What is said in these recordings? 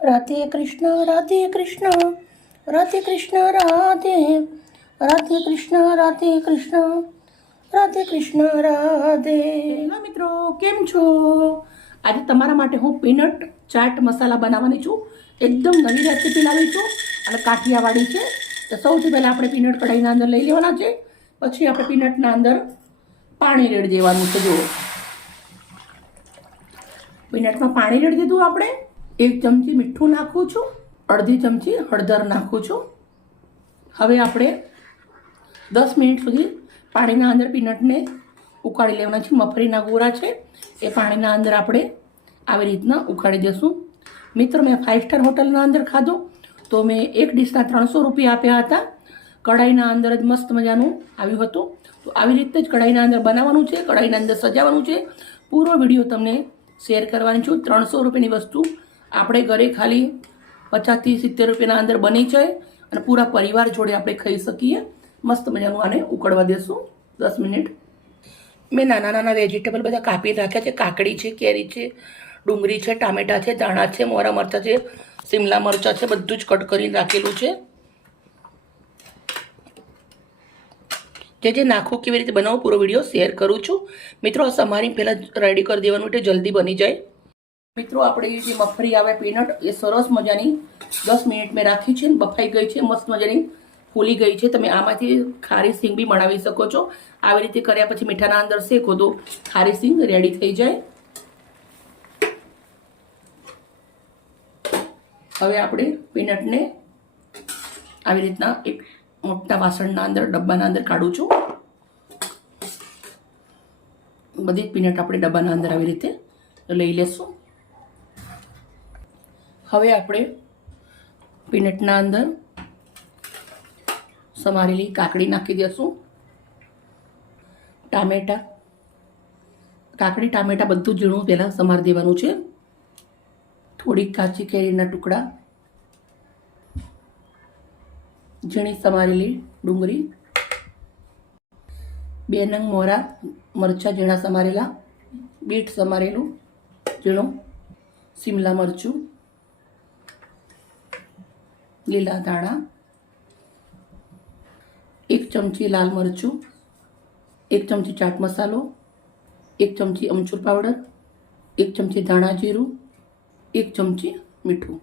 Radhe Krishna Radhe Krishna Radhe Krishna Radhe Radhe Krishna Radhe Krishna Radhe Krishna Radhe. Hello મિત્રો, કેમ છો? આજે તમારા માટે હું પીનટ ચાટ મસાલા બનાવવાની છું. એકદમ નવી રેસીપી લાવી છું અને કાઠિયાવાડી છે. તો સૌથી પહેલાં આપણે પીનટ કઢાઈના અંદર લઈ લેવાના છે. પછી આપણે પીનટના અંદર પાણી રેડી દેવાનું છે. જુઓ, પીનટમાં પાણી રેડી દીધું. આપણે 1 ચમચી મીઠું નાખું છું, અડધી ચમચી હળદર નાખું છું. હવે આપણે 10 મિનિટ સુધી પાણીના અંદર પીનટને ઉકાળી લેવાના છે. મગફળીના ગોળા છે એ પાણીના અંદર આપણે આવી રીતના ઉકાળી દઈશું. મિત્રો, મેં 5 સ્ટાર હોટલના અંદર ખાધો તો મેં એક ડીશના 300 રૂપિયા આપ્યા હતા. કઢાઈના અંદર જ મસ્ત મજાનું આવ્યું હતું. તો આવી રીતે જ કઢાઈના અંદર બનાવવાનું છે, કઢાઈના અંદર સજાવવાનું છે. પૂરો વિડીયો તમને શેર કરવાની છું. 300 રૂપિયાની વસ્તુ આપણે ઘરે ખાલી 50 થી 70 રૂપિયાના અંદર બની જાય અને પૂરા પરિવાર જોડે આપણે ખાઈ શકીએ. મસ્ત મજાનું આને ઉકળવા દેશું 10 મિનિટ. મેં નાના નાના વેજીટેબલ બધા કાપી રાખ્યા છે. કાકડી છે, કેરી છે, ડુંગળી છે, ટામેટાં છે, ધાણા છે, મોરા મરચાં છે, શિમલા મરચાં છે, બધું જ કટ કરીને રાખેલું છે. જે નાખું કેવી રીતે બનાવું પૂરો વિડીયો શેર કરું છું. મિત્રો, આ સમારી પહેલાં રેડી કરી દેવાનું એટલે જલ્દી બની જાય. મિત્રો, આપણે જે મગફળી આવે પીનટ એ સરસ મજાની 10 મિનિટ મેં રાખી છે. બફાઈ ગઈ છે, મસ્ત મજાની ફૂલી ગઈ છે. તમે આમાંથી ખારી સિંગ બી બનાવી શકો છો. આવી રીતે કર્યા પછી મીઠાના અંદર શેકો તો ખારી સિંગ રેડી થઈ જાય. હવે આપણે પીનટને આવી રીતના એક મોટા વાસણના અંદર ડબ્બાના અંદર કાઢું છું. બધી જ પીનટ આપણે ડબ્બાના અંદર આવી રીતે લઈ લેશું. હવે આપણે પીનટના અંદર સમારેલી કાકડી નાખી દઈશું. ટામેટાં, કાકડી ટામેટાં બધું ઝીણું પહેલાં સમારી દેવાનું છે. થોડીક કાચી કેરીના ટુકડા, ઝીણી સમારેલી ડુંગળી, 2 નંગ મોરા મરચાં ઝીણા સમારેલા, બીટ સમારેલું ઝીણું, શિમલા મરચું, લીલા ધાણા, 1 ચમચી લાલ મરચું, 1 ચમચી ચાટ મસાલો, 1 ચમચી અમચૂર પાવડર, 1 ચમચી ધાણા જીરું, 1 ચમચી મીઠું.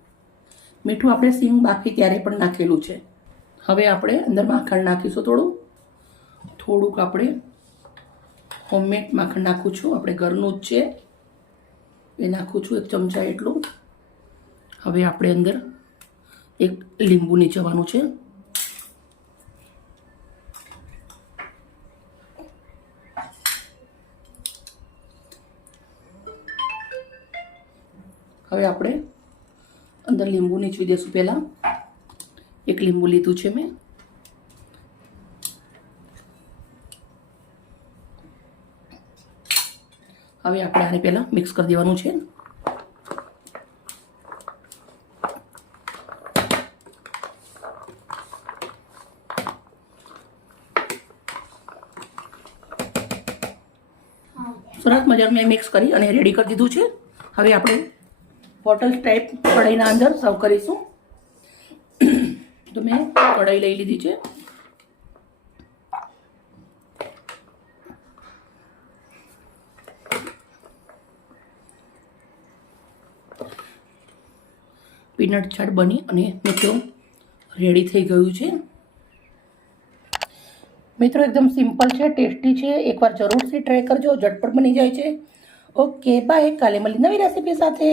મીઠું આપણે સિંગ બાફી ત્યારે પણ નાખેલું છે. હવે આપણે અંદર માખણ નાખીશું. થોડુંક આપણે હોમમેડ માખણ નાખું છું. આપણે ઘરનું જ છે એ નાખું છું, 1 ચમચા એટલું. હવે આપણે અંદર એક લીંબુ નીચવાનું છે. હવે આપણે અંદર લીંબુ નીચવી દઈશું. પહેલાં 1 લીંબુ લીધું છે મેં. હવે આપણે આને પહેલાં મિક્સ કરી દેવાનું છે. સરસ મજાનું મેં મિક્સ કરી અને રેડી કરી દીધું છે. હવે આપણે બોટલ ટાઈપ કઢાઈના અંદર સર્વ કરીશું. તો મેં કઢાઈ લઈ લીધી છે. પીનટ ચાટ બની અને મિત્રો રેડી થઈ ગયું છે. મિત્રો, એકદમ સિમ્પલ છે, ટેસ્ટી છે. એકવાર જરૂરથી ટ્રાય કરજો, ઝટપટ બની જાય છે. Okay, bye. કાલે મળી નવી રેસીપી સાથે.